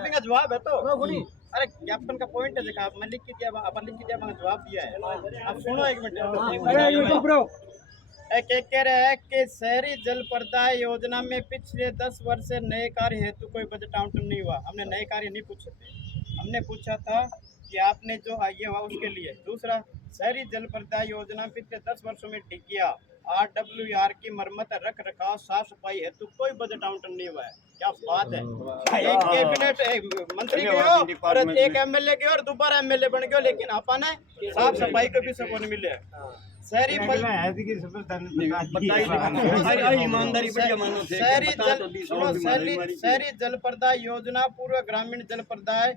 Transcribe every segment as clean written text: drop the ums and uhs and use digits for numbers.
आप इनका जवाब है तो अरे ज्ञापन का पॉइंट है देखा, मैं लिख के दिया, अपन लिख के दिया, मैंने जवाब दिया है। आप सुनो एक मिनट। एक कह रहे हैं कि शहरी जल प्रदाय योजना में पिछले 10 वर्ष से नए कार्य हेतु कोई बजट आवंटन नहीं हुआ। हमने नए कार्य नहीं पूछे थे, हमने पूछा था कि आपने जो ये हुआ उसके लिए। दूसरा, शहरी जल प्रदाय योजना पिछले 10 वर्षों में टिकिया RWR की मरम्मत, रख रखाव, साफ सफाई हेतु कोई बजट आवंटन नहीं हुआ है। क्या बात है। एक कैबिनेट मंत्री के हो और एक MLA के और दोबारा MLA बन गए, लेकिन अपन है साफ सफाई को भी सबको नहीं मिले। शहरी जल प्रदाय योजना पूर्व ग्रामीण जल प्रदाय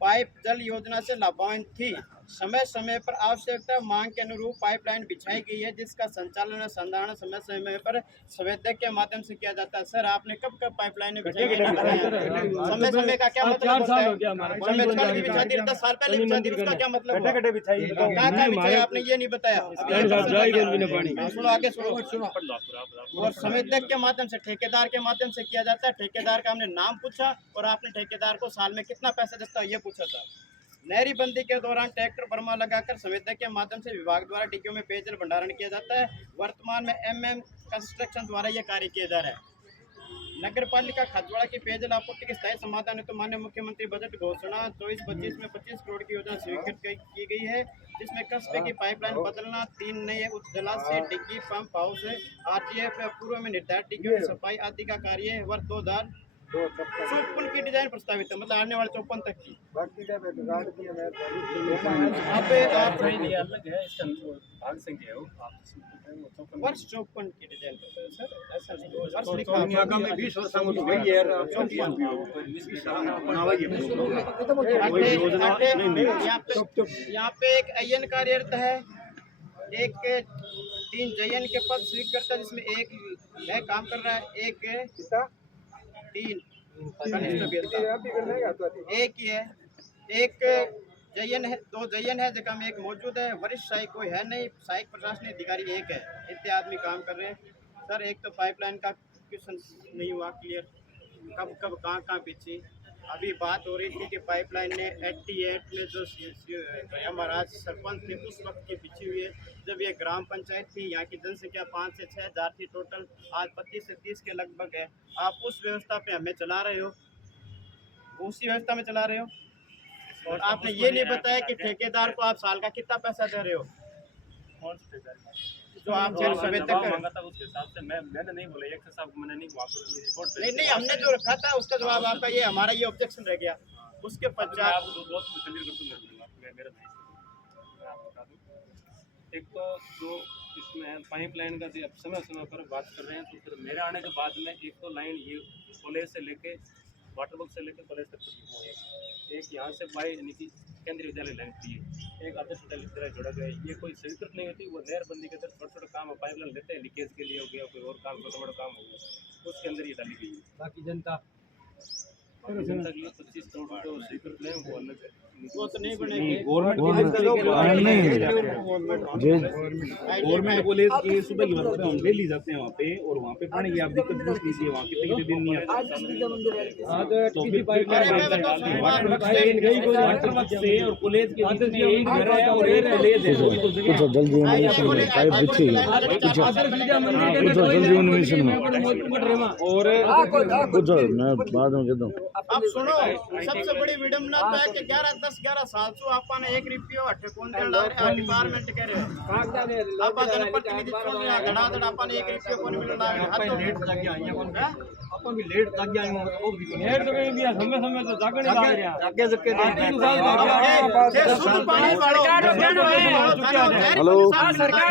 पाइप जल योजना से लाभान्वित थी। समय समय पर आवश्यकता मांग के अनुरूप पाइपलाइन बिछाई गई है, जिसका संचालन संधारण समय समय पर संवेदक के माध्यम से किया जाता है। सर, आपने कब कब पाइपलाइन बिछाई? समय समय का क्या मतलब होता है? समय कल की बिछा दी, 10 साल पहले बिछा दी, उसका क्या मतलब? कहाँ बिछाई आपने ये नहीं बताया। सुनो आगे सुनो। और संवेदक के माध्यम से, ठेकेदार के माध्यम से किया जाता है। ठेकेदार का हमने नाम पूछा और आपने ठेकेदार को साल में कितना पैसा देता है ये पूछा था। नहरी बंदी के दौरान ट्रैक्टर बर्मा लगाकर संवेदक के माध्यम से विभाग द्वारा डिग्गियों में पेयजल भंडारण किया जाता है। वर्तमान में MM कंस्ट्रक्शन द्वारा यह कार्य किया जा रहा है। नगर पालिका खाजवाड़ा की पेयजल आपूर्ति के स्थायी समाधान है तो माननीय मुख्यमंत्री बजट घोषणा 24-25 में 25 करोड़ की योजना स्वीकृत की गई है, जिसमें कस्बे की पाइपलाइन बदलना, 3 नए उच्च जलाशय, डिग्गी, पंप हाउस, RTF पूर्व में निर्धारित डिग्गियों की सफाई आदि का कार्य वर्ष 2054 की डिजाइन प्रस्तावित है, मतलब आने वाले 54 तक की। बाकी का अलग है, इसका भाग संख्या है वर्ष 54 की डिजाइन सर, ऐसा नहीं वर्ष लिखा आगामी 20 वर्ष में तो वही है। यहाँ पे एक अयन कार्यरत है, एक 3 जयन के पद स्वीकृत, जिसमें एक नया काम कर रहा है, एक 3 एक ही है, एक जयन है, 2 जयन है, जगह में एक मौजूद है। वरिष्ठ सहायक कोई है नहीं, सहायक प्रशासनिक अधिकारी एक है। इतने आदमी काम कर रहे हैं सर। एक तो पाइपलाइन का क्वेश्चन नहीं हुआ क्लियर, कब कब कहाँ पीछे। अभी बात हो रही थी कि पाइपलाइन ने 88 में जो हमारा सरपंच थे उस वक्त की बिछी हुई है, जब ये ग्राम पंचायत थी। यहाँ की जनसंख्या 5 से 6 हज़ार थी टोटल, आज 25 से 30 के लगभग है। आप उस व्यवस्था पे हमें चला रहे हो, उसी व्यवस्था में चला रहे हो, और आपने ये नहीं बताया कि ठेकेदार को आप साल का कितना पैसा दे रहे हो। जो आप मांगा था उस हिसाब से मैंने नहीं बोला, एक साहब मैंने नहीं नहीं, हमने जो रखा था उसका जवाब आपका ये, हमारा ये ऑब्जेक्शन रह गया। उसके पश्चात एक तो जो इसमें पाइपलाइन का समय समय पर बात कर रहे हैं, तो फिर मेरे आने के बाद में एक तो लाइन ये कॉलेज से लेके वाटर वर्क से लेकर कॉलेज तक है, एक यहाँ से बाई यानी कि केंद्रीय विद्यालय लाइन थी, एक आदर्श विद्यालय जोड़ा गया है। ये कोई स्वीकृत नहीं होती, वो नहर बंदी के अंदर छोटे छोटे काम पाइपलाइन लेते हैं, लीकेज के लिए हो गया, कोई और काम छोटा मोटा काम हो गया, उसके अंदर ये डाली गई है। बाकी जनता के लिए 25 करोड़ तो स्वीकृत नहीं, वो अलग है, वो तो नहीं बनेगी। गवर्नमेंट कॉलेज की सुबह की व्यवस्था हम ले ली जाते हैं वहाँ पे, और वहाँ पे पानी की आप दिक्कत पूछ लीजिए, वहाँ कितने कितने दिन नहीं आते। वाटर वर्क से और कॉलेज के बीच में एक घर है और एक कॉलेज है, कुछ जल्दी पाइप बिछी और कुछ मैं बाद में कहता हूँ। अब सुनो, सबसे बड़ी विडम्बना तो है कि 10-11 साल से आपने 1 रुपया अठे कौन डिपार्टमेंट कह रहे हो, आप जनप्रतिनिधि धड़ाधड़ आपने 1 रुपया कौन मिलना है। लेट लग गया अपन भी लेट लग गया, वो भी लेट तो भी समय समय तो जागने लग रहा आगे जके 3 साल हेलो सरकार